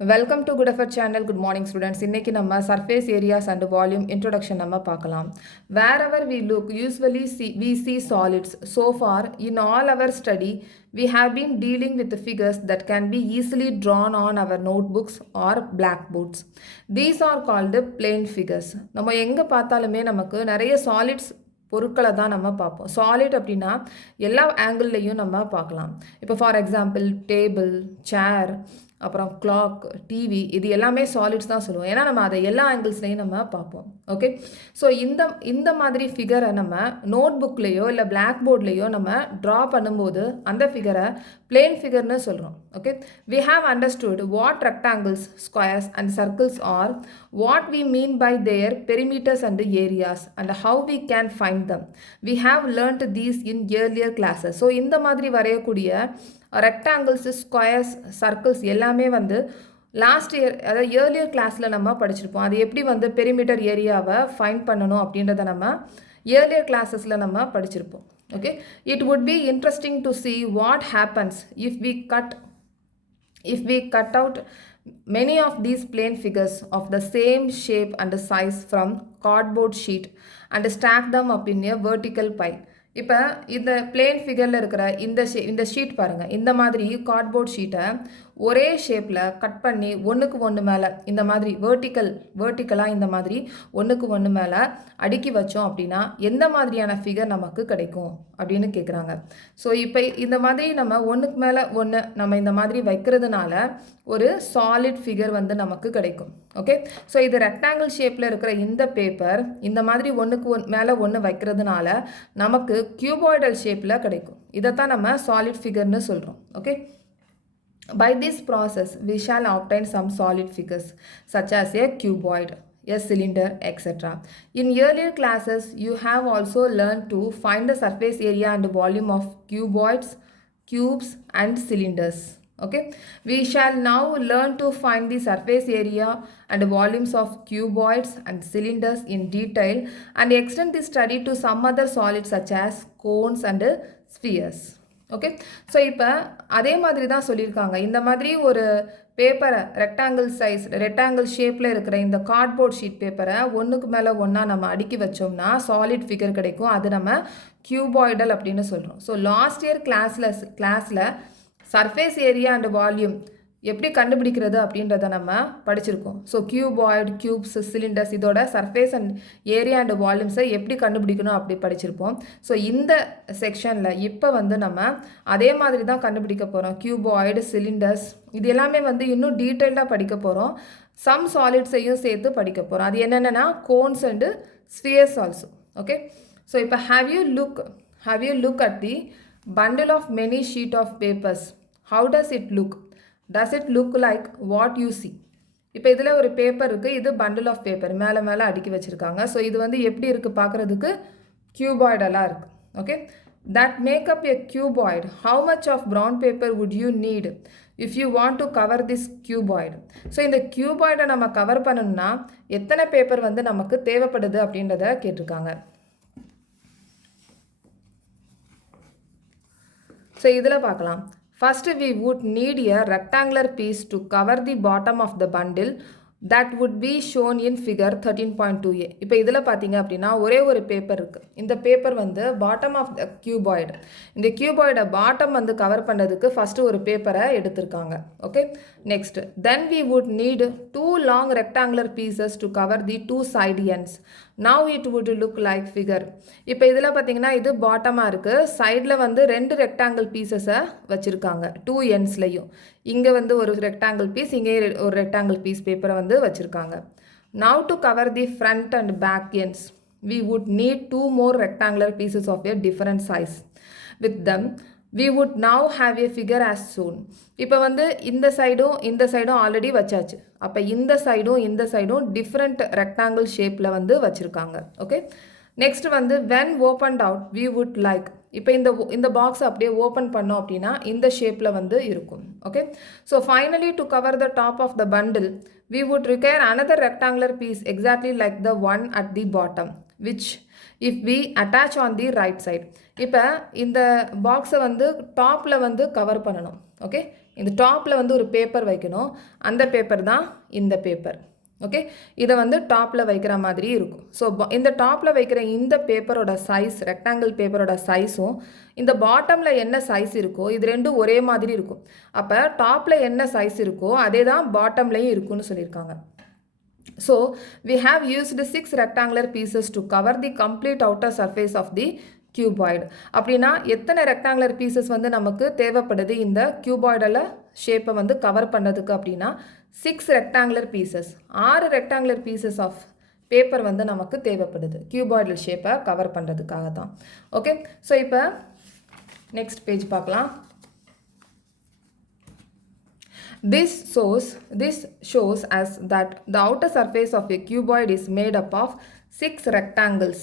Welcome to Good Effort channel. Good morning students. இன்னைக்கு நம்ம surface areas and volume introduction நம்ம பார்க்கலாம். Wherever we look, usually we see solids. So far, in all our study, we have been dealing with the figures that can be easily drawn on our notebooks or blackboards. These are called the plane figures. நம்ம எங்க பார்த்தாலுமே நமக்கு நிறைய solids பொருட்களை தான் நம்ம பார்ப்போம். Solid அப்படின்னா எல்லா ஆங்கிள்லையும் நம்ம பார்க்கலாம். இப்போ ஃபார் எக்ஸாம்பிள் டேபிள், சேர், அப்புறம் கிளாக், டிவி, இது எல்லாமே சாலிட்ஸ் தான் சொல்லுவோம். ஏன்னா நம்ம அதை எல்லா ஆங்கிள்ஸ்லையும் நம்ம பார்ப்போம். ஓகே, ஸோ இந்த மாதிரி ஃபிகரை நம்ம நோட் புக்லேயோ இல்லை பிளாக் போர்ட்லேயோ நம்ம ட்ரா பண்ணும்போது அந்த ஃபிகரை பிளேன் ஃபிகர்னு சொல்கிறோம். Okay, we have understood what rectangles, squares and circles are, what we mean by their perimeters and areas and how we can find them. We have learnt these in earlier classes. So இந்த மாதிரி வரையக்கூடிய rectangles, squares, circles எல்லாமே வந்து last year அதாவது earlier கிளாஸில் நம்ம படிச்சிருப்போம். அது எப்படி வந்து பெரிமீட்டர் ஏரியாவை ஃபைண்ட் பண்ணணும் அப்படின்றத நம்ம இயர்லியர் கிளாஸஸில் நம்ம படிச்சிருப்போம். Okay, it would be interesting to see what happens if we cut out many of these plane figures of the same shape and size from cardboard sheet and stack them up in a vertical pile. இப்போ இந்த plane ஃபிகரில் இருக்கிற இந்த sheet பாருங்கள். இந்த மாதிரி cardboard ஷீட்டை ஒரே ஷேப்பில் கட் பண்ணி ஒன்றுக்கு ஒன்று மேலே இந்த மாதிரி வேர்ட்டிக்கலாக இந்த மாதிரி ஒன்றுக்கு ஒன்று மேலே அடுக்கி வச்சோம் அப்படின்னா எந்த மாதிரியான ஃபிகர் நமக்கு கிடைக்கும் அப்படின்னு கேட்குறாங்க. ஸோ இப்போ இந்த மாதிரி நம்ம ஒன்றுக்கு மேலே ஒன்று நம்ம இந்த மாதிரி வைக்கிறதுனால ஒரு சாலிட் ஃபிகர் வந்து நமக்கு கிடைக்கும். ஓகே, ஸோ இது ரெக்டாங்கிள் ஷேப்பில் இருக்கிற இந்த பேப்பர் இந்த மாதிரி ஒன்றுக்கு மேலே ஒன்று வைக்கிறதுனால நமக்கு கியூபாய்டல் ஷேப்பில் கிடைக்கும். இதைத்தான் நம்ம சாலிட் ஃபிகர்னு சொல்கிறோம். Okay, by this process we shall obtain some solid figures such as a cuboid, a cylinder, etc. In earlier classes you have also learned to find the surface area and volume of cuboids, cubes and cylinders. Okay, we shall now learn to find the surface area and volumes of cuboids and cylinders in detail and extend this study to some other solids such as cones and spheres. Okay, so இப்போ அதே மாதிரி தான் சொல்லியிருக்காங்க. இந்த மாதிரி ஒரு பேப்பரை rectangle ஷேப்பில் இருக்கிற இந்த கார்ட்போர்ட் ஷீட் பேப்பரை ஒன்றுக்கு மேலே ஒன்றா நம்ம அடுக்கி வச்சோம்னா சாலிட் ஃபிகர் கிடைக்கும். அது நம்ம கியூபாய்டல் அப்படின்னு சொல்கிறோம். ஸோ லாஸ்ட் இயர் கிளாஸில் சர்ஃபேஸ் ஏரியா அண்ட் வால்யூம் எப்படி கண்டுபிடிக்கிறது அப்படின்றத நம்ம படிச்சிருக்கோம். ஸோ கியூபாய்டு, கியூப்ஸ், சிலிண்டர்ஸ் இதோட சர்ஃபேஸ் அண்ட் ஏரியா அண்ட் வால்யூம்ஸை எப்படி கண்டுபிடிக்கணும் அப்படி படிச்சிருப்போம். ஸோ இந்த செக்ஷனில் இப்போ வந்து நம்ம அதே மாதிரி தான் கண்டுபிடிக்க போகிறோம். கியூபாய்டு, சிலிண்டர்ஸ் இது எல்லாமே வந்து இன்னும் டீட்டெயில்டாக படிக்க போகிறோம். சம் சாலிட்ஸையும் சேர்த்து படிக்க போகிறோம். அது என்னென்னா cones and Spears also. Okay, so இப்போ have you look at the bundle of many sheet of papers? How does it look? Does it look like what you see? இப்போ இதில் ஒரு பேப்பர் இருக்குது. இது பண்டில் ஆஃப் பேப்பர் மேலே அடுக்கி வச்சுருக்காங்க. So இது வந்து எப்படி இருக்குது பார்க்குறதுக்கு கியூபாய்டெல்லாம் இருக்குது. Okay, that make up a cuboid. How much of brown paper would you need if you want to cover this cuboid? So இந்த கியூபாய்டை நம்ம கவர் பண்ணணும்னா எத்தனை பேப்பர் வந்து நமக்கு தேவைப்படுது அப்படின்றத கேட்டிருக்காங்க. ஸோ இதில் பார்க்கலாம். First we would need a rectangular piece to cover the bottom of the bundle that would be shown in figure 13.2a. இப்போ இதில் பார்த்தீங்க அப்படின்னா ஒரே ஒரு பேப்பர் இருக்குது. இந்த பேப்பர் வந்து பாட்டம் ஆஃப் த கியூபாய்டு. இந்த கியூபாய்டை பாட்டம் வந்து கவர் பண்ணுறதுக்கு ஃபஸ்ட்டு ஒரு பேப்பரை எடுத்திருக்காங்க. Okay, next then we would need 2 long rectangular pieces to cover the 2 side ends. Now it would look like figure. இப்போ இதில் பார்த்தீங்கன்னா இது பாட்டமாக இருக்குது. சைடில் வந்து 2 ரெக்டாங்கிள் பீசஸை வச்சுருக்காங்க 2 எண்ட்ஸ்லையும். இங்கே வந்து ஒரு ரெக்டாங்கிள் பீஸ், இங்கே ஒரு ரெக்டாங்கிள் பீஸ் பேப்பரை வந்து வச்சுருக்காங்க. Now to cover the front and back ends we would need 2 more rectangular pieces of a different size. With them we would now have a figure as shown. இப்போ வந்து இந்த சைடும் already வச்சாச்சு. அப்போ இந்த சைடும் டிஃப்ரெண்ட் ரெக்டாங்கிள் ஷேப்பில் வந்து வச்சுருக்காங்க. ஓகே, நெக்ஸ்ட் வந்து when opened out we would like. இப்போ இந்த பாக்ஸ் அப்படியே ஓப்பன் பண்ணோம் அப்படின்னா இந்த ஷேப்பில் வந்து இருக்கும். Okay, so finally to cover the top of the bundle we would require another rectangular piece exactly like the one at the bottom which if we attach on the right side. இப்போ இந்த பாக்ஸை வந்து டாப்பில் வந்து cover பண்ணணும். Okay, இந்த டாப்பில் வந்து ஒரு பேப்பர் வைக்கணும், அந்த பேப்பர் தான் இந்த பேப்பர். ஓகே, இதை வந்து டாப்பில் வைக்கிற மாதிரி இருக்கும். ஸோ இந்த டாப்பில் வைக்கிற இந்த பேப்பரோட சைஸ், ரெக்டாங்கிள் பேப்பரோட சைஸும் இந்த பாட்டமில் என்ன சைஸ் இருக்கோ இது ரெண்டும் ஒரே மாதிரி இருக்கும். அப்போ டாப்பில் என்ன சைஸ் இருக்கோ அதே தான் பாட்டம்லையும் இருக்குன்னு சொல்லியிருக்காங்க. So we have used 6 rectangular pieces to cover the complete outer surface of the cuboid. அப்படின்னா எத்தனை ரெக்டாங்குலர் பீசஸ் வந்து நமக்கு தேவைப்படுது இந்த கியூபாய்டில் ஷேப்பை வந்து கவர் பண்ணுறதுக்கு அப்படின்னா 6 rectangular pieces, 6 rectangular pieces of paper வந்து நமக்கு தேவைப்படுது கியூபாய்டல் ஷேப்பை கவர் பண்ணுறதுக்காக தான். ஓகே, ஸோ இப்போ நெக்ஸ்ட் பேஜ் பார்க்கலாம். This shows us that the outer surface of a cuboid is made up of 6 rectangles.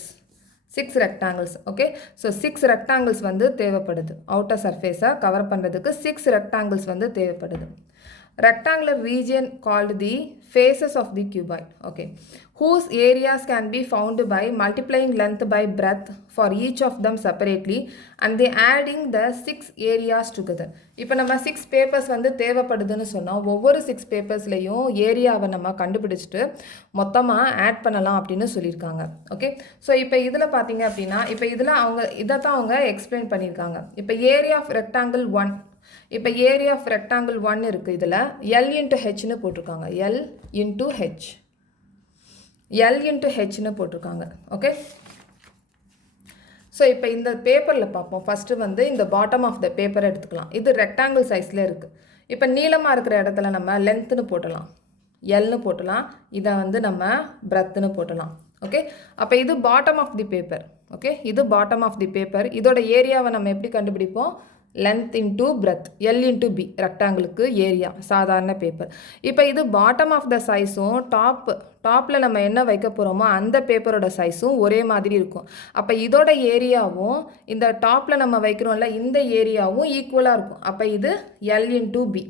6 rectangles. Okay, so 6 rectangles வந்து தேவைப்படுது outer surface கவர் பண்ணுறதுக்கு. 6 rectangles வந்து தேவைப்படுது. Rectangular region called the faces of the cuboid, okay, whose areas can be found by multiplying length by breadth for each of them separately and they adding the 6 areas together. இப்போ நம்ம 6 papers வந்து தேவைப்படுதுன்னு சொன்னால் ஒவ்வொரு 6 பேப்பர்ஸ்லையும் ஏரியாவை நம்ம கண்டுபிடிச்சிட்டு மொத்தமாக add பண்ணலாம் அப்படின்னு சொல்லியிருக்காங்க. ஓகே, ஸோ இப்போ இதில் பார்த்தீங்க அப்படின்னா இப்போ இதில் இதை தான் அவங்க எக்ஸ்பிளைன் பண்ணியிருக்காங்க. இப்போ ஏரியா ஆஃப் ரெக்டாங்கிள் 1, இப்போ ஏரியா ஆஃப் ரெக்டாங்கிள் 1 இருக்குது, இதில் L இன்ட்டு ஹெச்னு போட்டிருக்காங்க. L into H, L into ஹெச்னு போட்டிருக்காங்க. ஓகே, ஸோ இப்போ இந்த பேப்பரில் பார்ப்போம். ஃபஸ்ட்டு வந்து இந்த பாட்டம் ஆஃப் த பேப்பரை எடுத்துக்கலாம். இது ரெக்டாங்கிள் சைஸில் இருக்குது. இப்போ நீளமாக இருக்கிற இடத்துல நம்ம லென்த்துன்னு போட்டலாம், எல்னு போட்டலாம். இதை வந்து நம்ம பிரெத்துன்னு போட்டலாம். ஓகே, அப்போ இது bottom of the paper. Okay, இது பாட்டம் ஆஃப் தி பேப்பர். இதோட ஏரியாவை நம்ம எப்படி கண்டுபிடிப்போம்? Length into breadth, L into B, ரெக்டாங்கிளுக்கு ஏரியா, சாதாரண பேப்பர். இப்போ இது பாட்டம் ஆஃப் த சைஸும் டாப்பில் நம்ம என்ன வைக்க போகிறோமோ அந்த பேப்பரோட சைஸும் ஒரே மாதிரி இருக்கும். அப்போ இதோட ஏரியாவும் இந்த டாப்பில் நம்ம வைக்கிறோம்ல இந்த ஏரியாவும் ஈக்குவலாக இருக்கும். அப்போ இது L into B.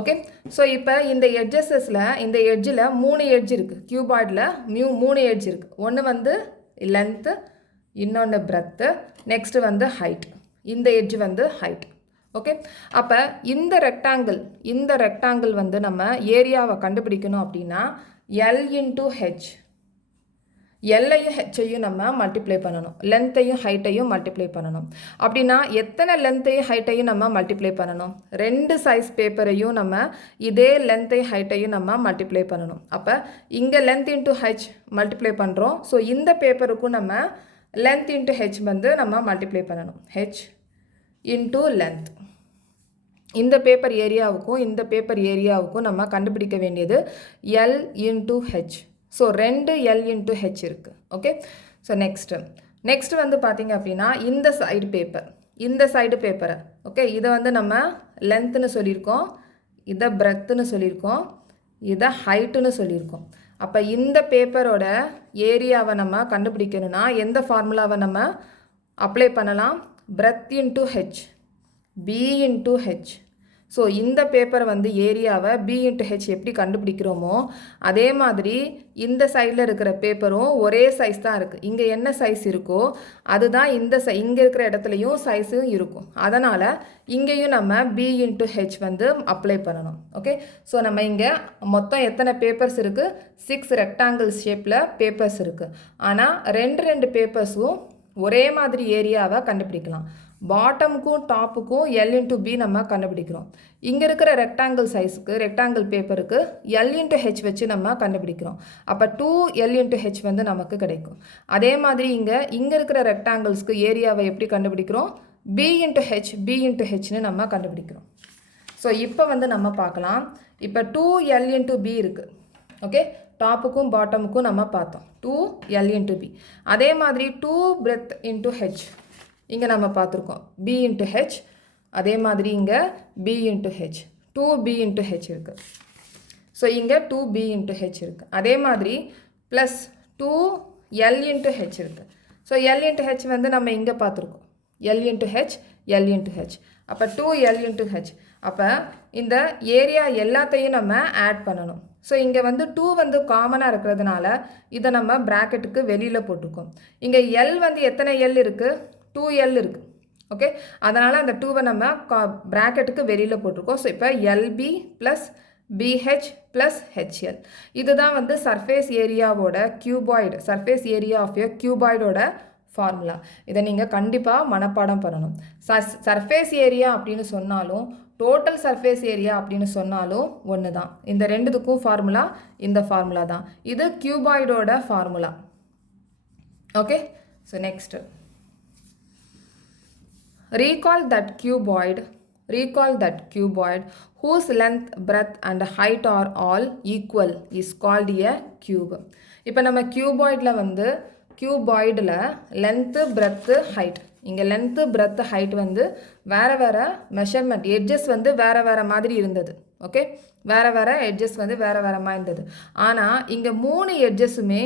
Okay, so இப்போ இந்த எட்ஜஸஸில் இந்த எட்ஜில் 3 எட்ஜ் இருக்குது. கியூபாய்டில் 3 எட்ஜ் இருக்குது. ஒன்று வந்து லென்த்து, இன்னொன்று பிரெத்து, நெக்ஸ்ட்டு வந்து ஹைட். இந்த எட்ஜ் வந்து ஹைட். ஓகே, அப்போ இந்த ரெக்டாங்கிள் வந்து நம்ம ஏரியாவை கண்டுபிடிக்கணும் அப்படின்னா எல் இன்ட்டு ஹெச், எல்லையும் ஹெச்சையும் நம்ம மல்டிப்ளை பண்ணணும், லென்த்தையும் ஹைட்டையும் மல்டிப்ளை பண்ணணும். அப்படின்னா எத்தனை லென்த்தையும் ஹைட்டையும் நம்ம மல்டிப்ளை பண்ணணும்? 2 சைஸ் பேப்பரையும் நம்ம இதே லென்த்தையும் ஹைட்டையும் நம்ம மல்டிப்ளை பண்ணணும். அப்போ இங்கே லென்த் இன்ட்டு ஹெச் மல்டிப்ளை பண்ணுறோம். ஸோ இந்த பேப்பருக்கும் நம்ம லென்த் இன்ட்டு ஹெச் வந்து நம்ம மல்டிப்ளை பண்ணணும். H into length. இந்த பேப்பர் ஏரியாவுக்கும் இந்த பேப்பர் ஏரியாவுக்கும் நம்ம கண்டுபிடிக்க வேண்டியது L into H. So 2 L into H இருக்குது. ஓகே, ஸோ நெக்ஸ்ட்டு வந்து பார்த்திங்க அப்படின்னா இந்த சைடு பேப்பரை ஓகே, இதை வந்து நம்ம லென்த்துன்னு சொல்லியிருக்கோம், இதை பிரெத்துன்னு சொல்லியிருக்கோம், இதை ஹைட்டுன்னு சொல்லியிருக்கோம். அப்போ இந்த பேப்பரோட ஏரியாவை நம்ம கண்டுபிடிக்கணும்னா எந்த ஃபார்முலாவை நம்ம அப்ளை பண்ணலாம்? Breadth into H, B into H. So இந்த பேப்பரை வந்து ஏரியாவை பி இன்ட்டு ஹெச் எப்படி கண்டுபிடிக்கிறோமோ அதே மாதிரி இந்த சைடில் இருக்கிற பேப்பரும் ஒரே சைஸ் தான் இருக்குது. இங்கே என்ன சைஸ் இருக்கோ அதுதான் இங்கே இருக்கிற இடத்துலையும் சைஸும் இருக்கும். அதனால் இங்கேயும் நம்ம பி இன்ட்டு ஹெச் வந்து அப்ளை பண்ணணும். ஓகே, ஸோ நம்ம இங்கே மொத்தம் எத்தனை பேப்பர்ஸ் இருக்குது? 6 ரெக்டாங்கிள் ஷேப்பில் பேப்பர்ஸ் இருக்குது. ஆனால் 2 பேப்பர்ஸும் ஒரே மாதிரி ஏரியாவை கண்டுபிடிக்கலாம். பாட்டமுக்கும் டாப்புக்கும் எல் இன்ட்டு பி நம்ம கண்டுபிடிக்கிறோம். இங்கே இருக்கிற ரெக்டாங்கிள் பேப்பருக்கு எல் இன்ட்டு ஹெச் வச்சு நம்ம கண்டுபிடிக்கிறோம். அப்போ 2 எல் இன்ட்டு ஹெச் வந்து நமக்கு கிடைக்கும். அதே மாதிரி இங்கே இருக்கிற ரெக்டாங்கிள்ஸ்க்கு ஏரியாவை எப்படி கண்டுபிடிக்கிறோம்? பி இன்ட்டு ஹெச்னு நம்ம கண்டுபிடிக்கிறோம். ஸோ இப்போ வந்து நம்ம பார்க்கலாம். இப்போ 2 எல் இன்ட்டு பி இருக்குது. ஓகே, டாப்புக்கும் பாட்டமுக்கும் நம்ம பார்த்தோம் 2 எல் இன்ட்டு பி. அதே மாதிரி 2 பிரெத் இன்ட்டு ஹெச் இங்கே நம்ம பார்த்துருக்கோம், பி இன்ட்டு ஹெச். அதே மாதிரி இங்கே B into H, 2b into H இருக்குது. ஸோ இங்கே 2b இன்ட்டு ஹெச் இருக்குது. அதே மாதிரி ப்ளஸ் 2l இன்ட்டு ஹெச் இருக்குது. ஸோ எல் இன்ட்டு ஹெச் வந்து நம்ம இங்கே பார்த்துருக்கோம், L into H, L into H. அப்போ 2l இன்ட்டு ஹெச். அப்போ இந்த ஏரியா எல்லாத்தையும் நம்ம ஆட் பண்ணணும். ஸோ இங்கே வந்து 2 வந்து காமனாக இருக்கிறதுனால இதை நம்ம ப்ராக்கெட்டுக்கு வெளியில் போட்டிருக்கோம். இங்கே எல் வந்து எத்தனை எல் இருக்குது? 2l இருக்குது. ஓகே, அதனால் அந்த 2வை நம்ம ப்ராக்கெட்டுக்கு வெளியில் போட்டிருக்கோம். ஸோ இப்போ LB plus BH plus HL இதுதான் வந்து சர்ஃபேஸ் ஏரியாவோட cuboid, surface area of a கியூபாய்டோட ஃபார்முலா. இதை நீங்கள் கண்டிப்பாக மனப்பாடம் பண்ணணும். சர்ஃபேஸ் ஏரியா அப்படின்னு சொன்னாலும் டோட்டல் சர்ஃபேஸ் ஏரியா அப்படின்னு சொன்னாலும் ஒன்று தான். இந்த ரெண்டுத்துக்கும் ஃபார்முலா இந்த ஃபார்முலா தான். இது கியூபாய்டோட formula. Okay, so next recall that cuboid whose length, breadth and height are all equal is called a cube. இப்போ நம்ம கியூபாய்டில் வந்து கியூபாய்டில் லென்த்து, பிரெத்து, ஹைட், இங்கே லென்த்து, பிரெத்து, ஹைட் வந்து வேறு வேறு மெஷர்மெண்ட், எட்ஜஸ் வந்து வேறு வேறு மாதிரி இருந்தது. ஓகே, வேறு வேறு எட்ஜஸ் வந்து வேறு வேறு மாதிரி இருந்தது. ஆனால் இங்கே 3 எட்ஜஸுமே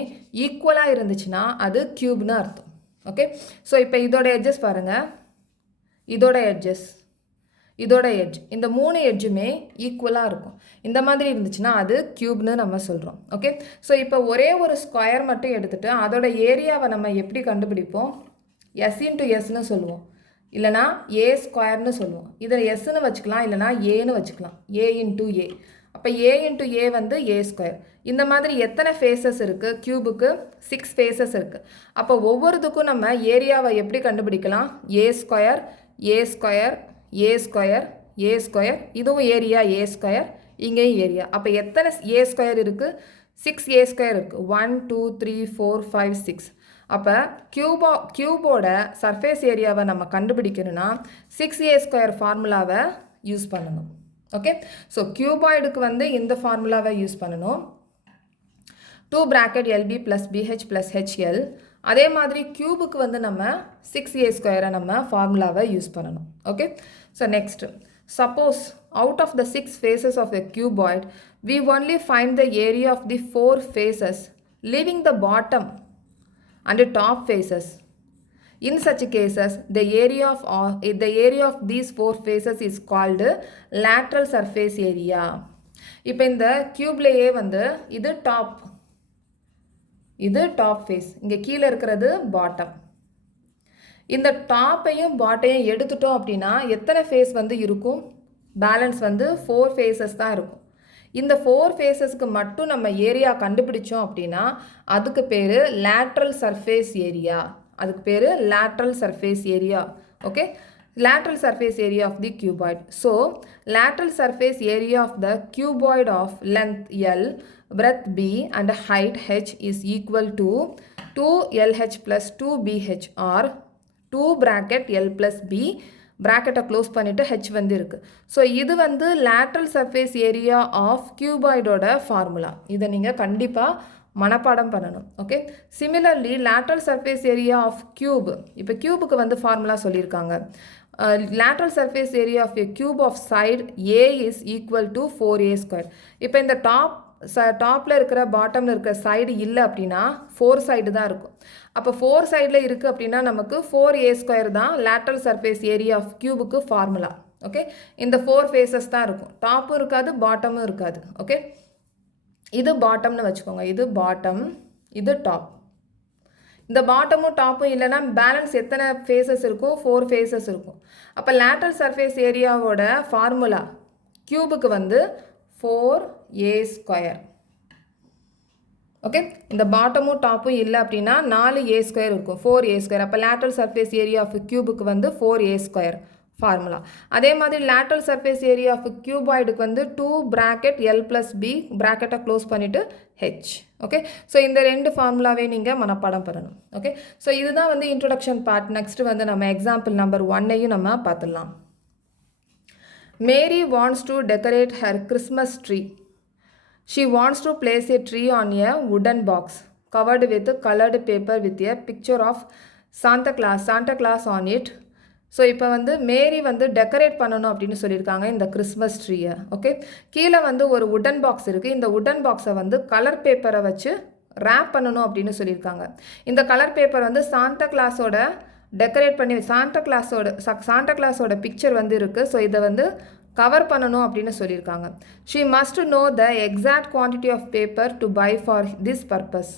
ஈக்குவலாக இருந்துச்சுன்னா அது க்யூப்னு அர்த்தம். ஓகே, ஸோ இப்போ இதோட எட்ஜஸ் பாருங்கள், இதோட எட்ஜஸ், இதோட எட்ஜ், இந்த 3 எட்ஜுமே ஈக்குவலாக இருக்கும். இந்த மாதிரி இருந்துச்சுன்னா அது க்யூப்னு நம்ம சொல்கிறோம். ஓகே, ஸோ இப்போ ஒரே ஒரு ஸ்கொயர் மட்டும் எடுத்துகிட்டு அதோட ஏரியாவை நம்ம எப்படி கண்டுபிடிப்போம்? S இன்ட்டு எஸ்ன்னு சொல்லுவோம், இல்லைனா A ஸ்கொயர்னு சொல்லுவோம். இதில் எஸ்ன்னு வச்சுக்கலாம், இல்லைனா ஏன்னு வச்சுக்கலாம், A இன்ட்டு ஏ. அப்போ A இன்ட்டு ஏ வந்து A ஸ்கொயர். இந்த மாதிரி எத்தனை ஃபேஸஸ் இருக்குது? க்யூபுக்கு 6 ஃபேஸஸ் இருக்குது. அப்போ ஒவ்வொருத்துக்கும் நம்ம ஏரியாவை எப்படி கண்டுபிடிக்கலாம்? A square, A square, A square, A square, இதுவும் ஏரியா A ஸ்கொயர், இங்கேயும் ஏரியா. அப்போ எத்தனை A ஸ்கொயர் இருக்குது? 6 A ஸ்கொயர் இருக்குது. 1 2 3 4 5 6. அப்போ க்யூபோட சர்ஃபேஸ் ஏரியாவை நம்ம கண்டுபிடிக்கணும்னா 6A ஸ்கொயர் ஃபார்முலாவை யூஸ் பண்ணணும். ஓகே, ஸோ க்யூபாய்டுக்கு வந்து இந்த ஃபார்முலாவை யூஸ் பண்ணணும். 2 bracket LB plus BH plus HL. அதே மாதிரி க்யூபுக்கு வந்து நம்ம 6A ஸ்கொயரை நம்ம ஃபார்முலாவை யூஸ் பண்ணணும். Okay, so next, suppose out of the 6 faces of a cuboid we only find the area of the 4 faces leaving the bottom and the top faces. In such cases the area of these 4 faces is called lateral surface area. இப்போ இந்த கியூப்லேயே வந்து இது top, இது top face, இங்கே கீழே இருக்கிறது bottom. இந்த டாப்பையும் பாட்டையும் எடுத்துட்டோம் அப்படின்னா எத்தனை ஃபேஸ் வந்து இருக்கும்? பேலன்ஸ் வந்து 4 ஃபேஸஸ் தான் இருக்கும். இந்த 4 ஃபேஸஸ்க்கு மட்டும் நம்ம ஏரியா கண்டுபிடிச்சோம் அப்படின்னா அதுக்கு பேர் லேட்ரல் சர்ஃபேஸ் ஏரியா. அதுக்கு பேர் lateral surface area. Okay, lateral surface area of the cuboid. So lateral surface area of the cuboid of length L, breadth B and height H is equal to 2LH plus 2BH or 2 bracket L plus B bracket close பண்ணிட்டு H வந்து இருக்கு. So இது வந்து lateral surface area of cuboid ஓட formula. இதை நீங்கள் கண்டிப்பாக மனப்பாடம் பண்ணணும். Okay, similarly lateral surface area of cube, இப்போ கியூபுக்கு வந்து ஃபார்முலா சொல்லியிருக்காங்க. lateral surface area of a cube of side A is equal to 4A square. இப்போ இந்த டாப்பில் இருக்கிற பாட்டமில் இருக்கிற சைடு இல்லை அப்படின்னா 4 சைடு தான் இருக்கும். அப்போ 4 சைடில் இருக்குது அப்படின்னா நமக்கு 4A ஸ்கொயர் தான் lateral surface area of கியூபுக்கு ஃபார்முலா. ஓகே, இந்த 4 ஃபேஸஸ் தான் இருக்கும், டாப்பும் இருக்காது பாட்டமும் இருக்காது. ஓகே, இது பாட்டம்னு வச்சுக்கோங்க, இது பாட்டம், இது டாப். இந்த பாட்டமும் டாப்பும் இல்லைன்னா பேலன்ஸ் எத்தனை ஃபேஸஸ் இருக்கும்? 4 ஃபேஸஸ் இருக்கும். அப்போ லேட்ரல் சர்ஃபேஸ் ஏரியாவோட ஃபார்முலா கியூபுக்கு வந்து 4A ஸ்கொயர். ஓகே, இந்த பாட்டமும் டாப்பும் இல்லை அப்படின்னா 4A ஸ்கொயர் இருக்கும், 4A ஸ்கொயர். அப்போ லேட்ரல் சர்ஃபேஸ் ஏரியா ஆஃப் கியூபுக்கு வந்து 4A ஸ்கொயர் ஃபார்முலா. அதே மாதிரி லேட்ரல் சர்ஃபேஸ் ஏரியா ஆஃப் கியூபாய்டுக்கு வந்து 2 bracket L plus B ப்ராக்கெட்டை க்ளோஸ் பண்ணிவிட்டு H. ஓகே, ஸோ இந்த 2 ஃபார்முலாவே நீங்கள் மனப்பாடம் பண்ணணும். ஓகே, ஸோ இதுதான் வந்து இன்ட்ரொடக்ஷன் பார்ட். நெக்ஸ்ட்டு வந்து நம்ம எக்ஸாம்பிள் நம்பர் 1ஐயும் நம்ம பார்த்துடலாம். Mary wants to decorate her Christmas tree. She wants to place a tree on a wooden box covered with colored paper with a picture of Santa Claus on it. So இப்போ வந்து மேரி வந்து decorate பண்ணணும் அப்படின்னு சொல்லியிருக்காங்க இந்த Christmas ட்ரீயை. Okay, கீழே வந்து ஒரு வுடன் பாக்ஸ் இருக்குது. இந்த வுடன் பாக்ஸை வந்து கலர் பேப்பரை வச்சு ரேப் பண்ணணும் அப்படின்னு சொல்லியிருக்காங்க. இந்த கலர் பேப்பர் வந்து சாண்டா கிளாஸோட டெக்கரேட் பண்ணி சாண்டா கிளாஸோட பிக்சர் வந்து இருக்குது. ஸோ இதை வந்து கவர் பண்ணணும் அப்படின்னு சொல்லியிருக்காங்க. She must know the exact quantity of paper to buy for this purpose.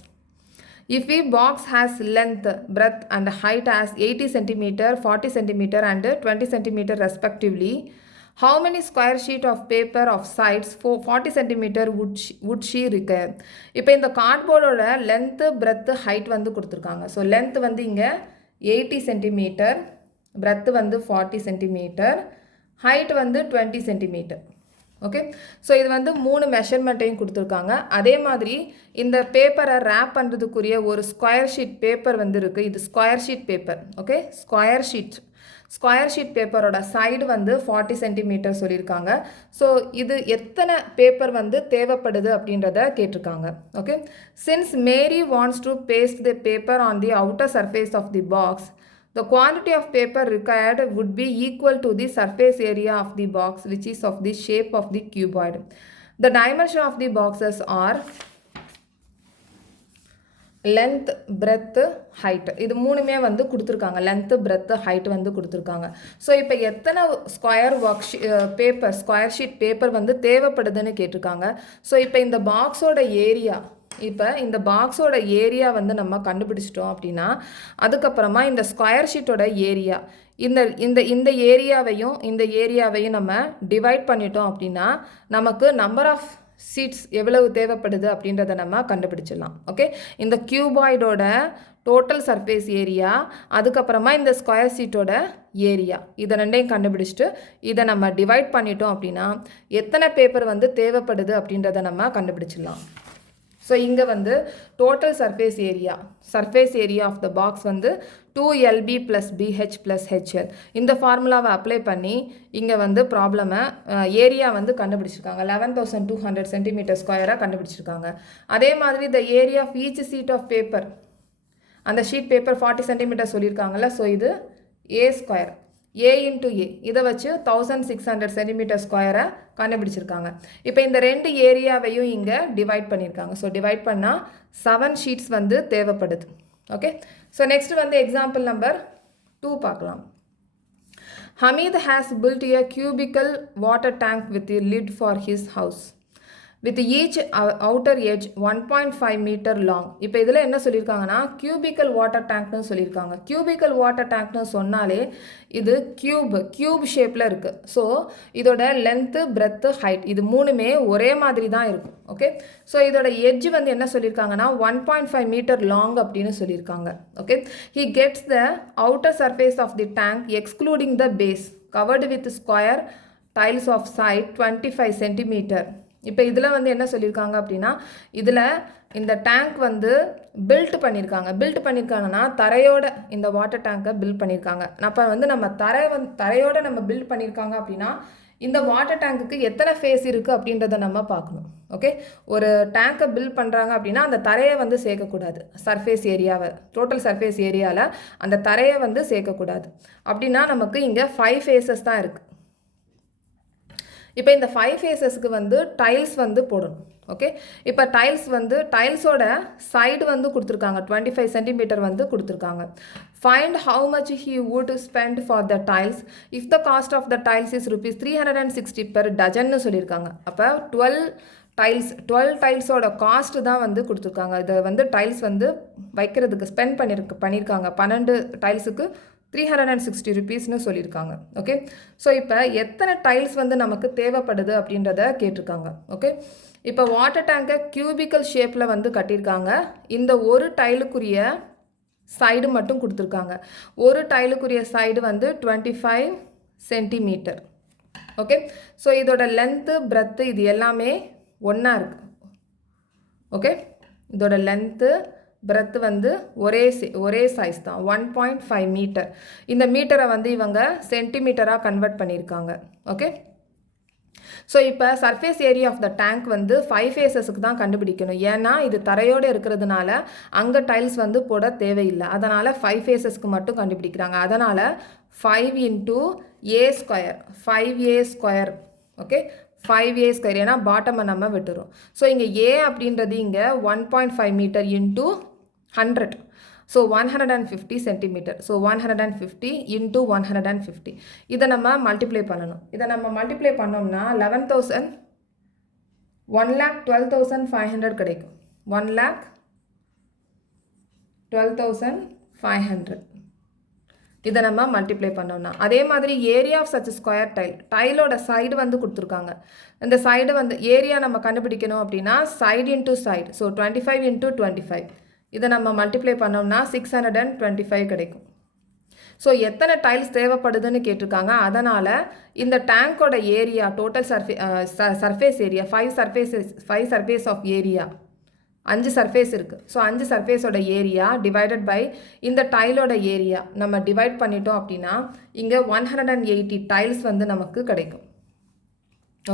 If a box has length, breadth and height as 80 centimeter, 40 centimeter and 20 centimeter respectively, how many square sheet of paper of sides 40 centimeter would she require? இப்போ இந்த கார்ட்போர்டோட length, breadth, height வந்து கொடுத்துருக்காங்க. So length வந்து இங்கே 80 centimetre, breadth வந்து 40 centimetre, height வந்து 20 centimetre. Okay, so இது வந்து 3 மெஷர்மெண்ட்டையும் கொடுத்துருக்காங்க. அதே மாதிரி இந்த பேப்பரை ரேப் பண்ணுறதுக்குரிய ஒரு ஸ்கொயர் ஷீட் பேப்பர் வந்து இருக்குது. இது square sheet paper. Okay, square sheet பேப்பரோட சைடு வந்து 40 சென்டிமீட்டர் சொல்லியிருக்காங்க. ஸோ இது எத்தனை பேப்பர் வந்து தேவைப்படுது அப்படின்றத கேட்டிருக்காங்க. Okay, since Mary wants to paste the paper on the outer surface of the box, the quantity of paper required would be equal to the surface area of the box, which is of the shape of the cuboid. The dimension of the boxes are length, breadth, height. இது மூணுமே வந்து கொடுத்துருக்காங்க. length, breadth, height வந்து கொடுத்துருக்காங்க. So இப்போ எத்தனை square sheet paper வந்து தேவைப்படுதுன்னு கேட்டிருக்காங்க. ஸோ இப்போ இந்த பாக்ஸோட ஏரியா, இப்போ இந்த பாக்ஸோட ஏரியா வந்து நம்ம கண்டுபிடிச்சிட்டோம் அப்படின்னா, அதுக்கப்புறமா இந்த ஸ்கொயர் ஷீட்டோட ஏரியா, இந்த ஏரியாவையும் நம்ம டிவைட் பண்ணிட்டோம் அப்படின்னா நமக்கு நம்பர் ஆஃப் சீட்ஸ் எவ்வளவு தேவைப்படுது அப்படின்றத நம்ம கண்டுபிடிச்சிடலாம். ஓகே, இந்த கியூபாய்டோட டோட்டல் சர்ஃபேஸ் ஏரியா, அதுக்கப்புறமா இந்த ஸ்கொயர் ஷீட்டோட ஏரியா, இதை ரெண்டையும் கண்டுபிடிச்சிட்டு இதை நம்ம டிவைட் பண்ணிட்டோம் அப்படின்னா எத்தனை பேப்பர் வந்து தேவைப்படுது அப்படின்றத நம்ம கண்டுபிடிச்சிடலாம். ஸோ இங்கே வந்து total surface area of the box வந்து 2LB + BH + HL. இந்த ஃபார்முலாவை அப்ளை பண்ணி இங்கே வந்து ப்ராப்ளமை ஏரியா வந்து கண்டுபிடிச்சிருக்காங்க. 11,200 சென்டிமீட்டர் ஸ்கொயராக கண்டுபிடிச்சிருக்காங்க. அதே மாதிரி the area of each sheet of paper, அந்த ஷீட் பேப்பர் 40 சென்டிமீட்டர் சொல்லியிருக்காங்கல்ல. ஸோ இது A ஸ்கொயர், A × A, இதை வச்சு 1600 சென்டிமீட்டர் ஸ்கொயரை கண்டுபிடிச்சிருக்காங்க. இப்போ இந்த ரெண்டு ஏரியாவையும் இங்கே டிவைட் பண்ணியிருக்காங்க. ஸோ டிவைட் பண்ணால் 7 ஷீட்ஸ் வந்து தேவைப்படுது. ஓகே, ஸோ நெக்ஸ்ட் வந்து எக்ஸாம்பிள் நம்பர் 2 பார்க்கலாம். Hamid has built a cubical water tank with a lid for his house, with each outer edge 1.5 meter long. இப்போ இதில் என்ன சொல்லியிருக்காங்கன்னா cubical water tankனு சொல்லியிருக்காங்க. cubical water tankனு சொன்னாலே இது கியூப் ஷேப்பில் இருக்குது. ஸோ இதோட லென்த்து, பிரெத்து, ஹைட் இது மூணுமே ஒரே மாதிரி தான் இருக்கும். ஓகே, ஸோ இதோட எட்ஜ் வந்து என்ன சொல்லியிருக்காங்கன்னா 1.5 மீட்டர் லாங் அப்படின்னு சொல்லியிருக்காங்க. Okay, he gets the outer surface of the tank excluding the base covered with square tiles of side 25 centimeter. இப்போ இதில் வந்து என்ன சொல்லியிருக்காங்க அப்படின்னா, இதில் இந்த டேங்க் வந்து பில்ட் பண்ணியிருக்காங்கன்னா தரையோட இந்த வாட்டர் டேங்கை பில்ட் பண்ணியிருக்காங்க. அப்போ வந்து நம்ம தரையோட நம்ம பில்ட் பண்ணியிருக்காங்க அப்படின்னா இந்த வாட்டர் டேங்குக்கு எத்தனை ஃபேஸ் இருக்குது அப்படின்றத நம்ம பார்க்கணும். ஓகே, ஒரு டேங்கை பில்ட் பண்ணுறாங்க அப்படின்னா அந்த தரையை வந்து சேர்க்கக்கூடாது. டோட்டல் சர்ஃபேஸ் ஏரியாவில் அந்த தரையை வந்து சேர்க்கக்கூடாது. அப்படின்னா நமக்கு இங்கே 5 ஃபேஸஸ் தான் இருக்குது. இப்போ இந்த 5 ஃபேஸஸ்க்கு வந்து டைல்ஸ் வந்து போடணும். ஓகே, இப்போ டைல்ஸோட சைடு வந்து கொடுத்துருக்காங்க, 25 சென்டிமீட்டர் வந்து கொடுத்துருக்காங்க. Find how much he would spend for the tiles if the cost of the tiles is ₹360 per டஜன்னு சொல்லியிருக்காங்க. அப்போ 12 டைல்ஸோட காஸ்ட் தான் வந்து கொடுத்துருக்காங்க. இதை வந்து டைல்ஸ் வந்து வைக்கிறதுக்கு ஸ்பெண்ட் பண்ணியிருக்காங்க. 12 டைல்ஸுக்கு ₹360 சொல்லியிருக்காங்க. ஓகே, ஸோ இப்போ எத்தனை டைல்ஸ் வந்து நமக்கு தேவைப்படுது அப்படின்றத கேட்டிருக்காங்க. ஓகே, இப்போ வாட்டர் டேங்கை கியூபிக்கல் ஷேப்பில் வந்து கட்டியிருக்காங்க. இந்த ஒரு டைலுக்குரிய சைடு மட்டும் கொடுத்துருக்காங்க. ஒரு டைலுக்குரிய சைடு வந்து 25 சென்டிமீட்டர். ஓகே, ஸோ இதோட லென்த்து, பிரெத்து இது எல்லாமே ஒன்றா இருக்குது. ஓகே, இதோட லென்த்து, பிரெத்து வந்து ஒரே சைஸ் தான், 1.5 மீட்டர். இந்த மீட்டரை வந்து இவங்க சென்டிமீட்டராக கன்வெர்ட் பண்ணியிருக்காங்க. ஓகே, ஸோ இப்போ surface area of the tank வந்து 5 ஃபேஸஸுக்கு தான் கண்டுபிடிக்கணும். ஏன்னா இது தரையோடு இருக்கிறதுனால அங்கே டைல்ஸ் வந்து போட தேவையில்லை. அதனால் 5 ஃபேஸஸ்க்கு மட்டும் கண்டுபிடிக்கிறாங்க. அதனால் 5 × A square, 5A square. Okay, 5A square, ஏன்னா பாட்டமை நம்ம விட்டுரும். ஸோ இங்கே A அப்படின்றது இங்கே 1.5 மீட்டர் × 100. So 150 centimetre. ஸோ 150 × 150 இதை நம்ம மல்டிப்ளை பண்ணணும். இதை நம்ம மல்டிப்ளை பண்ணோம்னா 1,12,500 கிடைக்கும். 1,12,500 12,500. இதை நம்ம மல்டிப்ளை பண்ணோம்னா அதே மாதிரி ஏரியா ஆஃப் சச் ஸ்கொயர் டைலோட சைடு வந்து கொடுத்துருக்காங்க. இந்த சைடு வந்து ஏரியா நம்ம கண்டுபிடிக்கணும் அப்படின்னா side into side. So 25 into 25 இதை நம்ம மல்டிப்ளை பண்ணோம்னா 625 கிடைக்கும். ஸோ எத்தனை டைல்ஸ் தேவைப்படுதுன்னு கேட்டிருக்காங்க. அதனால் இந்த டேங்கோட area total surface area 5 surface of area 5 surface இருக்குது. ஸோ 5 சர்ஃபேஸோட ஏரியா டிவைடட் பை இந்த டைலோட ஏரியா நம்ம டிவைட் பண்ணிட்டோம் அப்படின்னா இங்கே 180 டைல்ஸ் வந்து நமக்கு கிடைக்கும்.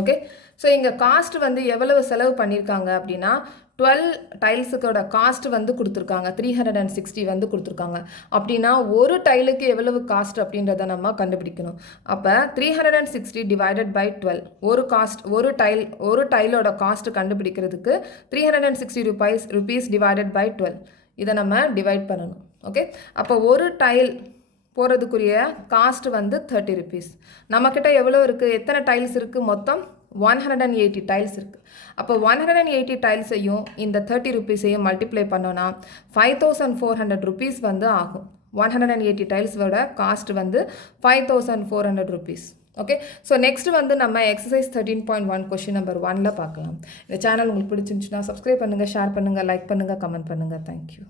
ஓகே, ஸோ இங்கே காஸ்ட் வந்து எவ்வளவு செலவு பண்ணியிருக்காங்க அப்படின்னா 12 டைல்ஸுக்கோட காஸ்ட் வந்து கொடுத்துருக்காங்க 360 வந்து கொடுத்துருக்காங்க. அப்படின்னா ஒரு டைலுக்கு எவ்வளவு காஸ்ட் அப்படின்றத நம்ம கண்டுபிடிக்கணும். அப்போ 360 டிவைடட் பை 12 ஒரு டைலோட காஸ்ட் கண்டுபிடிக்கிறதுக்கு 360 ருபீஸ் டிவைடட் பை 12 இதை நம்ம டிவைட் பண்ணணும். ஓகே, அப்போ ஒரு டைல் போகிறதுக்குரிய காஸ்ட் வந்து 30 ருபீஸ். நம்மக்கிட்ட எவ்வளோ இருக்குது, எத்தனை டைல்ஸ் இருக்குது, மொத்தம் 180 டைல்ஸ் இருக்குது. அப்போ 180 டைல்ஸையும் இந்த 30 ருபீஸையும் மல்டிப்ளை பண்ணோன்னா 5400 ருபீஸ் வந்து ஆகும். 180 டைல்ஸோட காஸ்ட் வந்து 5400 ருபீஸ். ஓகே, ஸோ நெக்ஸ்ட் வந்து நம்ம எக்ஸசைஸ் 13.1 கொஷின் நம்பர் 1ல் பார்க்கலாம். இந்த சேனல் உங்களுக்கு பிடிச்சிருந்துச்சுன்னா சப்ஸ்கிரைப் பண்ணுங்கள், ஷேர் பண்ணுங்கள், லைக் பண்ணுங்கள், கமெண்ட் பண்ணுங்கள். தேங்க்யூ.